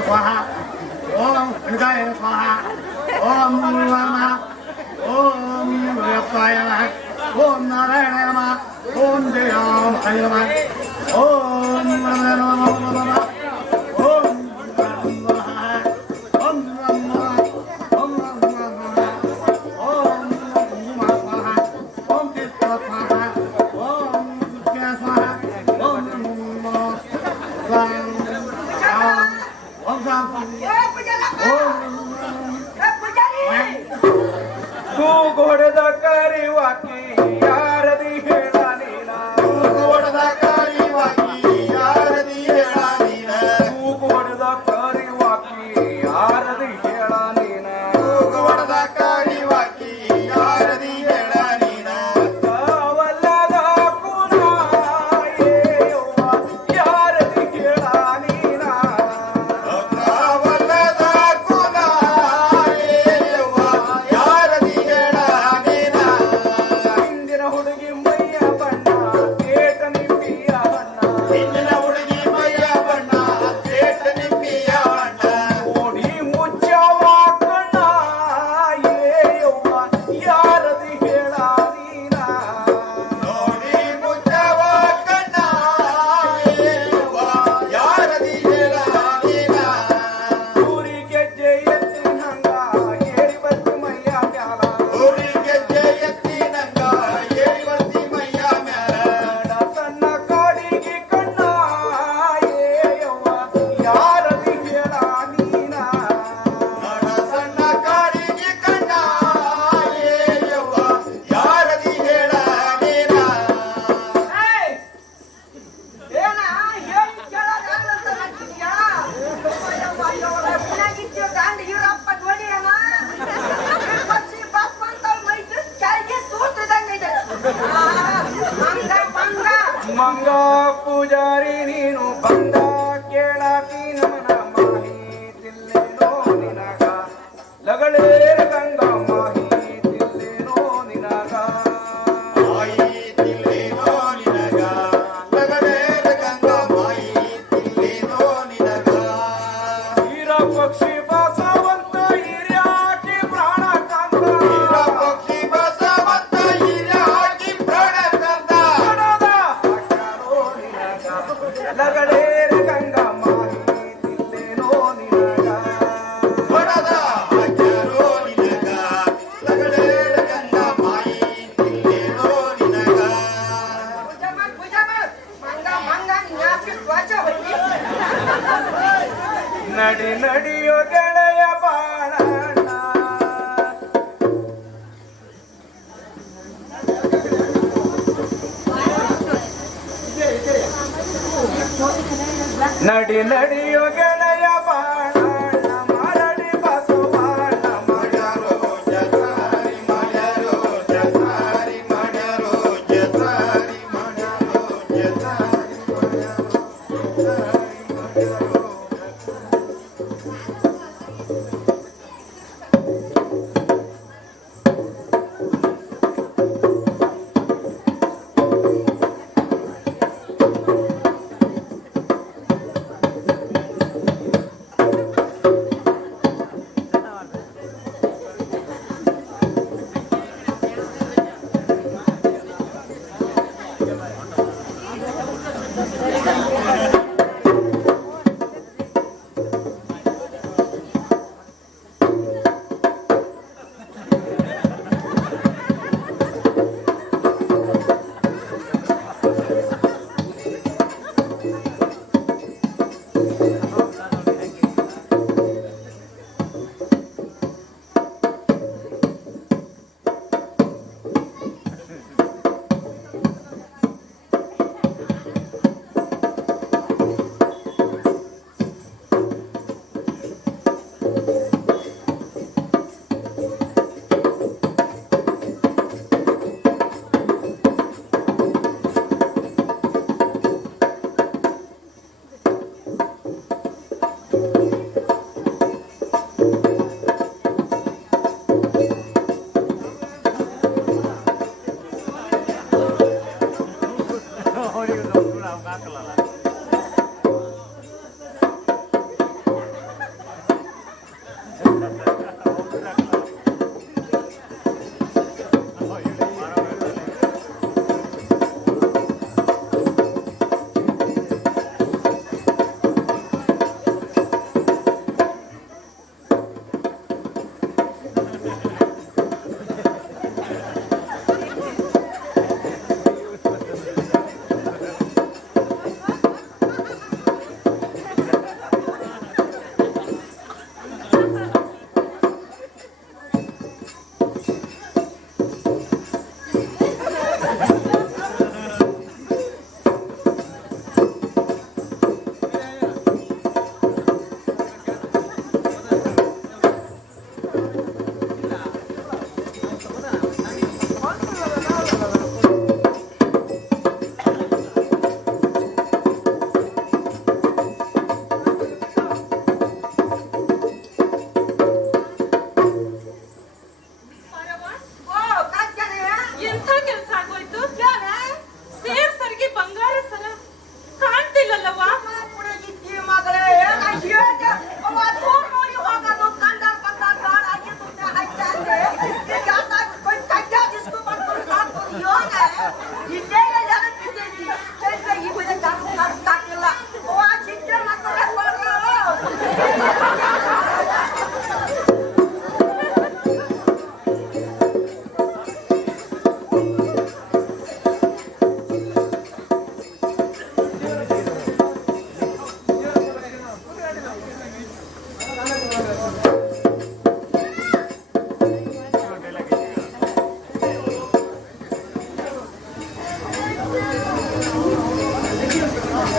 స్వాహ ఓం వెనుకాయ స్వాహ ఓం నమ ఓం భూయత్వాయ నమ ఓం నారాయణ నమ ఓం జయ హరి నమ ఓం నమ నమ నమ ಮಂಗ ಪೂಜಾರಿ ನೀನು ಬಂದ ಕೇಳಾತಿ ನನ್ನ ಮಾಹಿತಿಲ್ಲೇನೋ ನಿನಗ ಲಗಳೇ எல்லாரும் ನಡಿ ನಡಿಯೋಗೆ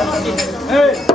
Ei!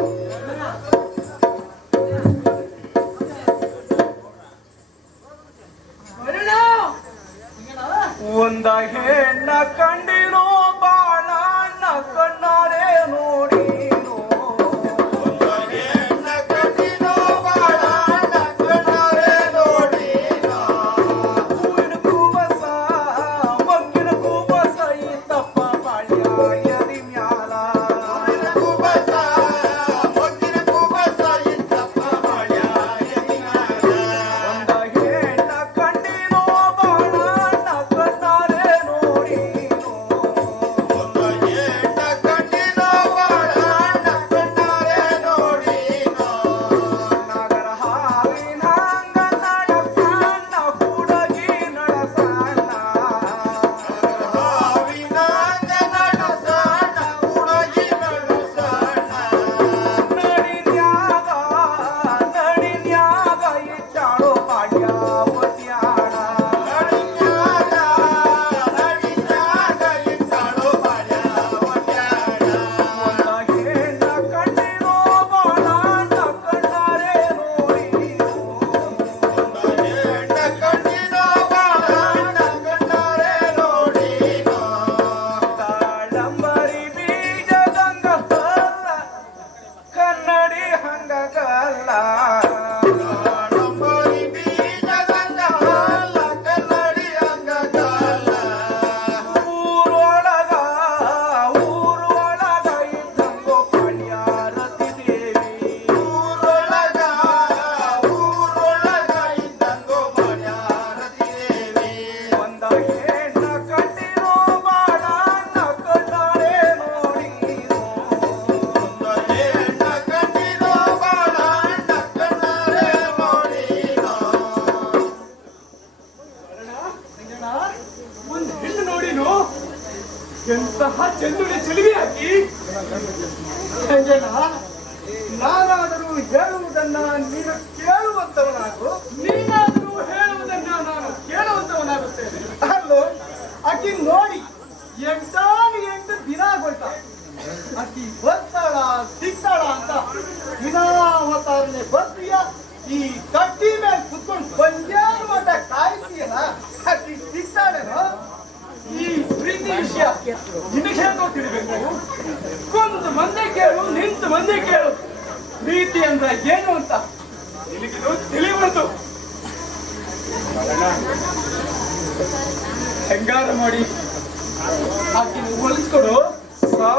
ಎಂತಹ ಚೆನ್ನುಡಿ ಚೆಲುವೆ ಹಾಕಿ ನಾನಾದರೂ ಹೇಳುವುದನ್ನ ನೀನು ಕೇಳುವಂತವನಾಗು. ನೀನಾದರೂ ಹೇಳುವುದನ್ನ ನಾನು ಕೇಳುವಂತವನಾಗುತ್ತೇನೆ. ಅಲ್ಲೋ ಆಕಿ ನೋಡಿ, ಎಂಟಾನು ಎಂಟು ದಿನ ಗೊತ್ತ ಆಕಿ ಬರ್ತಾಳ ಸಿಗ್ತಾಳ ಅಂತ. ದಿನ ಅವತಾರನೆ ಬರ್ತೀಯ ಈ ಕಟ್ಟಿ ಮೇಲೆ ಕುತ್ಕೊಂಡು ಬಂದ ವಿಷಯ. ನಿನಗೆ ಹೇಗೋ ತಿಳಿಬೇಕು. ಕುಂತು ಮಂದೆ ಕೇಳು, ನಿಂತು ಮಂದೆ ಕೇಳು. ಪ್ರೀತಿ ಅಂದ್ರೆ ಏನು ಅಂತ? ನಿನಗಿದು ತಿಳಿಬಂತು ಹೆಂಗಾರ ಮಾಡಿ ಆಕಿನ ಹೊಲಿಸ್ಕೊಡು. ಸಾ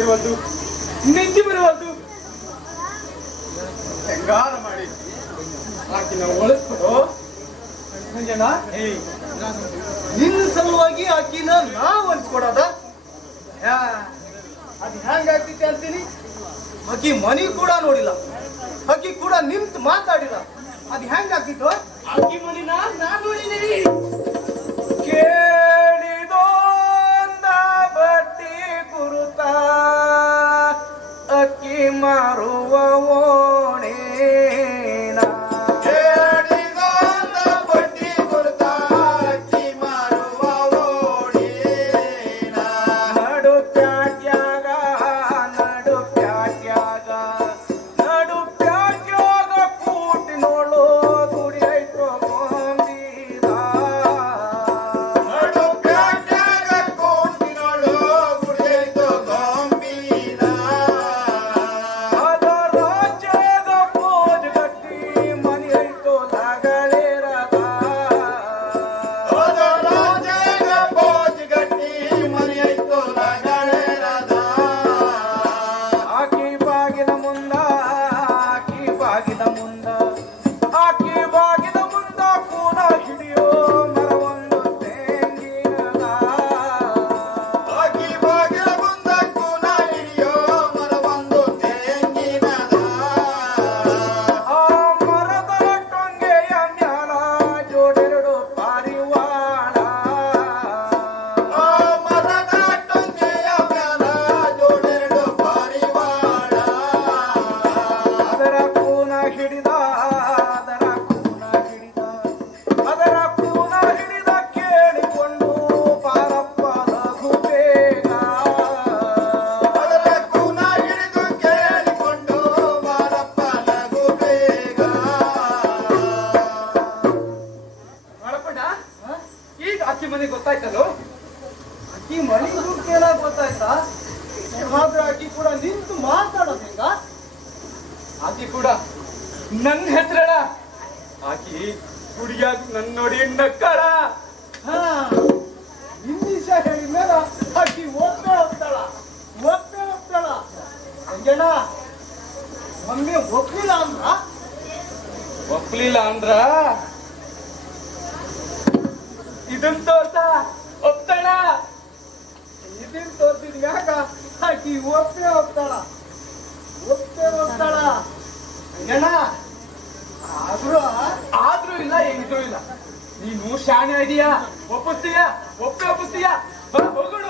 ಇರುವಲ್ದು ನಿಂತಿ ಬರುವಲ್ದು. ಹೆಂಗಾರ ಮಾಡಿ. ಆಕಿನ ಒಳಸ್ಬಿಡು. ಸಂಜನ ನಿನ್ನ ಸಲುವಾಗಿ ಆಕಿನ ನಾ ಹೊಂದ್ಕೊಡೋದ ಅದ್ ಹೆಂಗ್ ಆಗ್ತೈತಿ ಅಂತೀನಿ? ಆಕಿ ಮನಿ ಕೂಡ ನೋಡಿಲ್ಲ. ಆಕಿ ಕೂಡ ನಿಂತ್ ಮಾತಾಡಿಲ್ಲ. ಅದ್ ಹೆಂಗಾಗ್ತಿತ್ತು ಆಕಿ ಮನಿನ ನಾ ನೋಡಿದೀನಿ ಕೇಳಿದೋಂದ ಮನೆ ಗೊತ್ತಾಯ್ತಲ್ಲೋ? ಅಕ್ಕಿ ಮನೆಗೂ ಕೇಳಾಗ ಗೊತ್ತಾಯ್ತಾ ಆದ್ರೆ ಅಕ್ಕಿ ಕೂಡ ನಿಂತು ಮಾತಾಡೋದು ಹೆಂಗ? ಆಕಿ ಕೂಡ ನನ್ನ ಹೆಸರಡ ಆಕಿ ಹುಡುಗಿಯಾಗ ನನ್ ನೋಡಿ ನಕ್ಕಳ. ಹಾ ಹೇಳಿದ ಹೇಳಿ ಮೇಲೆ ಆಕಿ ಒಪ್ಪೆ ಹೋಗ್ತಾಳ ಒಪ್ಪೆ ಹೋಗ್ತಾಳ ಅಂಜಣ್ಣ ಒಮ್ಮೆ ಒಪ್ಪಿಲ್ಲ ಅಂದ್ರ? ಒಪ್ಲಿಲ್ಲ ಅಂದ್ರ? ಇದನ್ ತೋರ್ಸ, ಒಪ್ತಾಳ? ಇದನ್ ತೋರ್ಸಿದ್ ಯಾಕ? ಆಕಿ ಒಪ್ಪೆ ಒಪ್ತಾಳ. ಒಪ್ಪೆ ಒಪ್ತಾಳ. ಅಣ್ಣ ಆದ್ರೂ ಆದ್ರೂ ಇಲ್ಲ, ಏನಿದ್ರು ಇಲ್ಲ. ನೀನು ಶಾಣೆ ಇದೀಯಾ ಒಪ್ಪಿಸ್ತೀಯಾ? ಒಪ್ಪೆ, ಒಪ್ಪಿಸ್ತೀಯಾ? ಬಾ, ಹೋಗೋಣ.